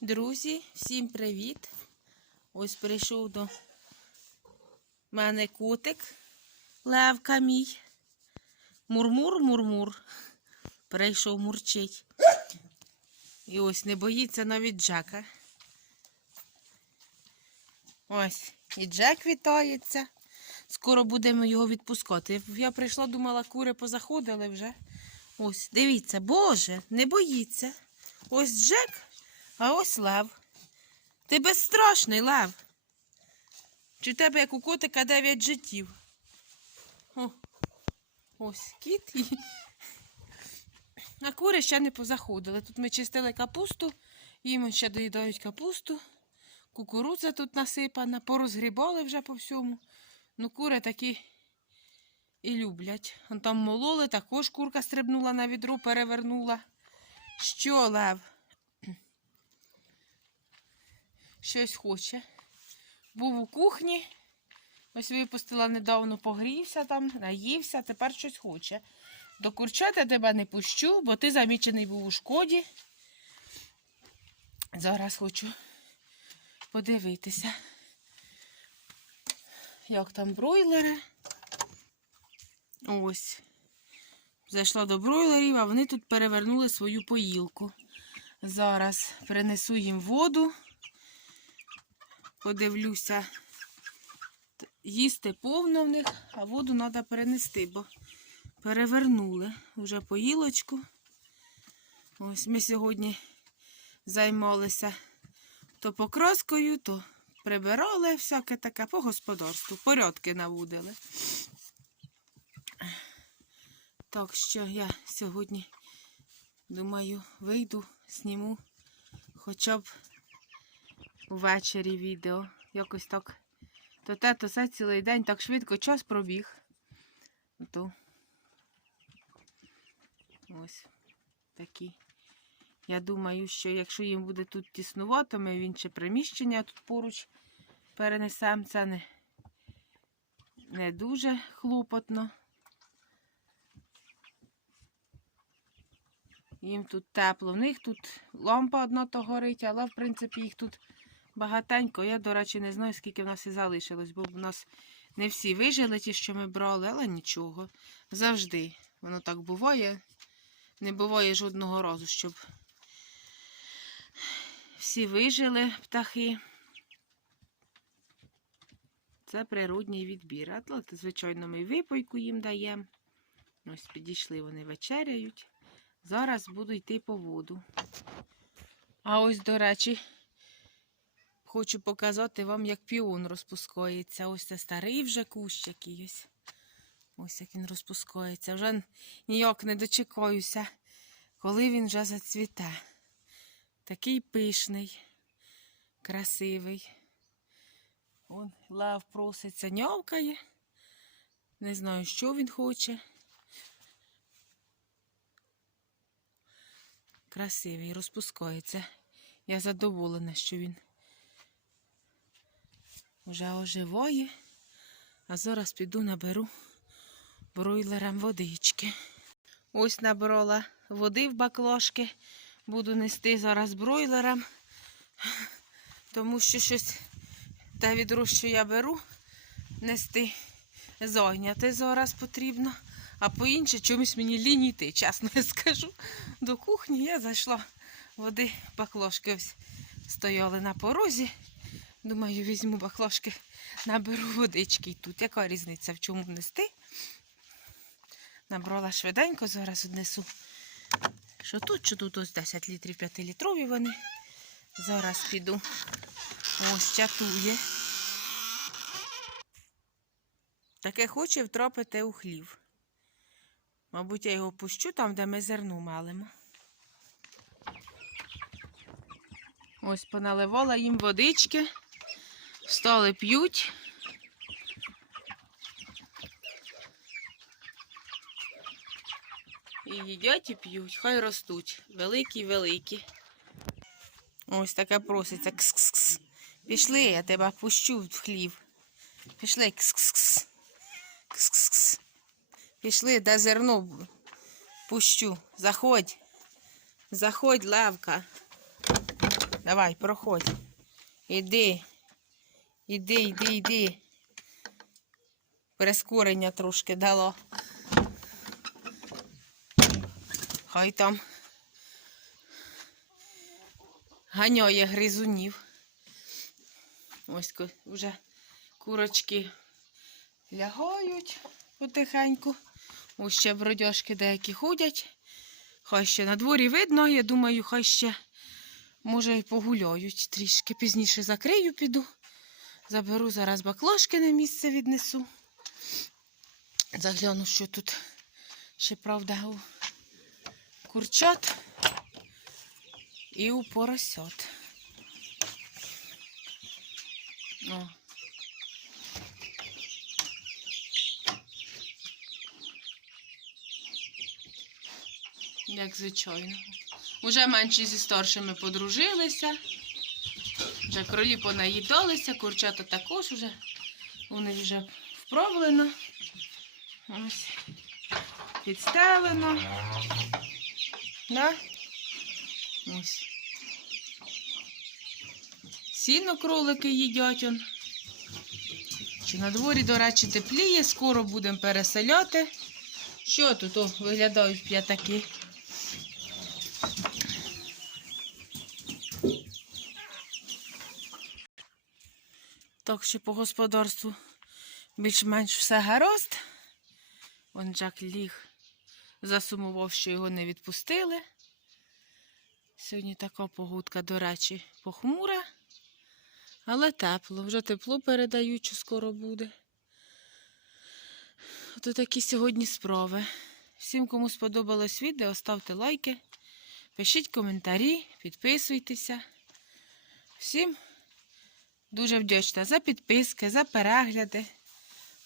Друзі, всім привіт! Ось прийшов до мене котик, левка мій. Мурмур, мурмур. Прийшов мурчить. І ось не боїться навіть Джека. Ось, і Джек вітається. Скоро будемо його відпускати. Я прийшла, думала, кури позаходили вже. Ось, дивіться, Боже, не боїться. Ось Джек, а ось Лев. Ти безстрашний, Лев. Чи в тебе, як у котика, дев'ять життів? О, ось кіт. А кури ще не позаходили. Тут ми чистили капусту, їм ще доїдають капусту. Кукурудза тут насипана, порозгрібали вже по всьому. Ну, кури такі і люблять. Он там мололи, також курка стрибнула на відро, перевернула. Що, Лев? Щось хоче. Був у кухні. Ось випустила недавно, погрівся там, наївся, тепер щось хоче. До курчата тебе не пущу, бо ти замічений був у шкоді. Зараз хочу подивитися, як там бройлери. Ось. Зайшла до бройлерів, а вони тут перевернули свою поїлку. Зараз принесу їм воду. Подивлюся, їсти повно в них, а воду треба перенести, бо перевернули вже поїлочку. Ось ми сьогодні займалися то покраскою, то прибирали всяке таке по господарству, порядки наводили. Так що я сьогодні, думаю, вийду, зніму хоча б ввечері відео. Якось так. То те, то все цілий день так швидко час пробіг. То ось такі. Я думаю, що якщо їм буде тут тіснувато, ми в інше приміщення тут поруч перенесемо. Це не, не дуже хлопотно. Їм тут тепло. В них тут лампа одна то горить, але в принципі їх тут багатенько. Я, до речі, не знаю, скільки в нас і залишилось, бо в нас не всі вижили ті, що ми брали, але нічого. Завжди воно так буває. Не буває жодного разу, щоб всі вижили птахи. Це природній відбір. А то, звичайно, ми випойку їм даємо. Ось підійшли, вони вечеряють. Зараз буду йти по воду. А ось, до речі, хочу показати вам, як піон розпускається. Ось це старий вже кущ якийсь. Ось як він розпускається. Вже ніяк не дочекаюся, коли він вже зацвіте. Такий пишний, красивий. Он лев проситься, нявкає. Не знаю, що він хоче. Красивий, розпускається. Я задоволена, що він вже оживає. А зараз піду наберу бройлерам водички. Ось набрала води в баклошки. Буду нести зараз бройлерам, тому що щось те відро, що я беру, нести зайняти зараз потрібно. А по інше чомусь мені лінь йти, чесно я скажу. До кухні я зайшла води, баклошки ось стояли на порозі. Думаю, візьму баклажки, наберу водички і тут. Яка різниця в чому нести? Набрала швиденько, зараз однесу. Що тут, що тут ось 10 літрів 5-літрові вони. Зараз піду. Ось чатує. Таке хоче втропити у хлів. Мабуть, я його пущу там, де ми зерно малимо. Ось поналивала їм водички. Встали, п'ють. І їдять і п'ють, хай ростуть. Великі-великі. Ось таке проситься. Кс-кс-кс. Пішли, я тебе пущу в хлів. Пішли, кс-кс-кс. Кс-кс-кс. Пішли, де зерно пущу. Заходь. Заходь, лавка. Давай, проходь. Іди. Іди, іди, іди. Прискорення трошки дало. Хай там ганяє гризунів. Ось вже курочки лягають потихеньку. Ось ще бродяжки деякі ходять. Хай ще на дворі видно, я думаю, хай ще, може, і погуляють трішки. Пізніше закрию, піду. Заберу зараз баклажки на місце віднесу. Загляну, що тут ще правда у курчат і у поросят. О. Як звичайно. Уже менші зі старшими подружилися. Вже кролі понаїдалися, курчата також уже. Вони вже вправлено. Ось. Підстелено. Да? Ось. Сіно кролики їдять. Он. Чи на дворі, до речі, тепліє, скоро будемо переселяти. Що тут О, виглядають п'ятаки? Так що по господарству більш-менш все гаразд. Вон Джак ліг, засумував, що його не відпустили. Сьогодні така погодка, до речі, похмура, але тепло. Вже тепло передають, що скоро буде. Ото такі сьогодні справи. Всім, кому сподобалось відео, ставте лайки, пишіть коментарі, підписуйтеся. Всім дуже вдячна за підписки, за перегляди.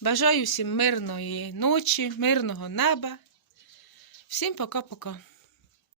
Бажаю всім мирної ночі, мирного неба. Всім пока-пока.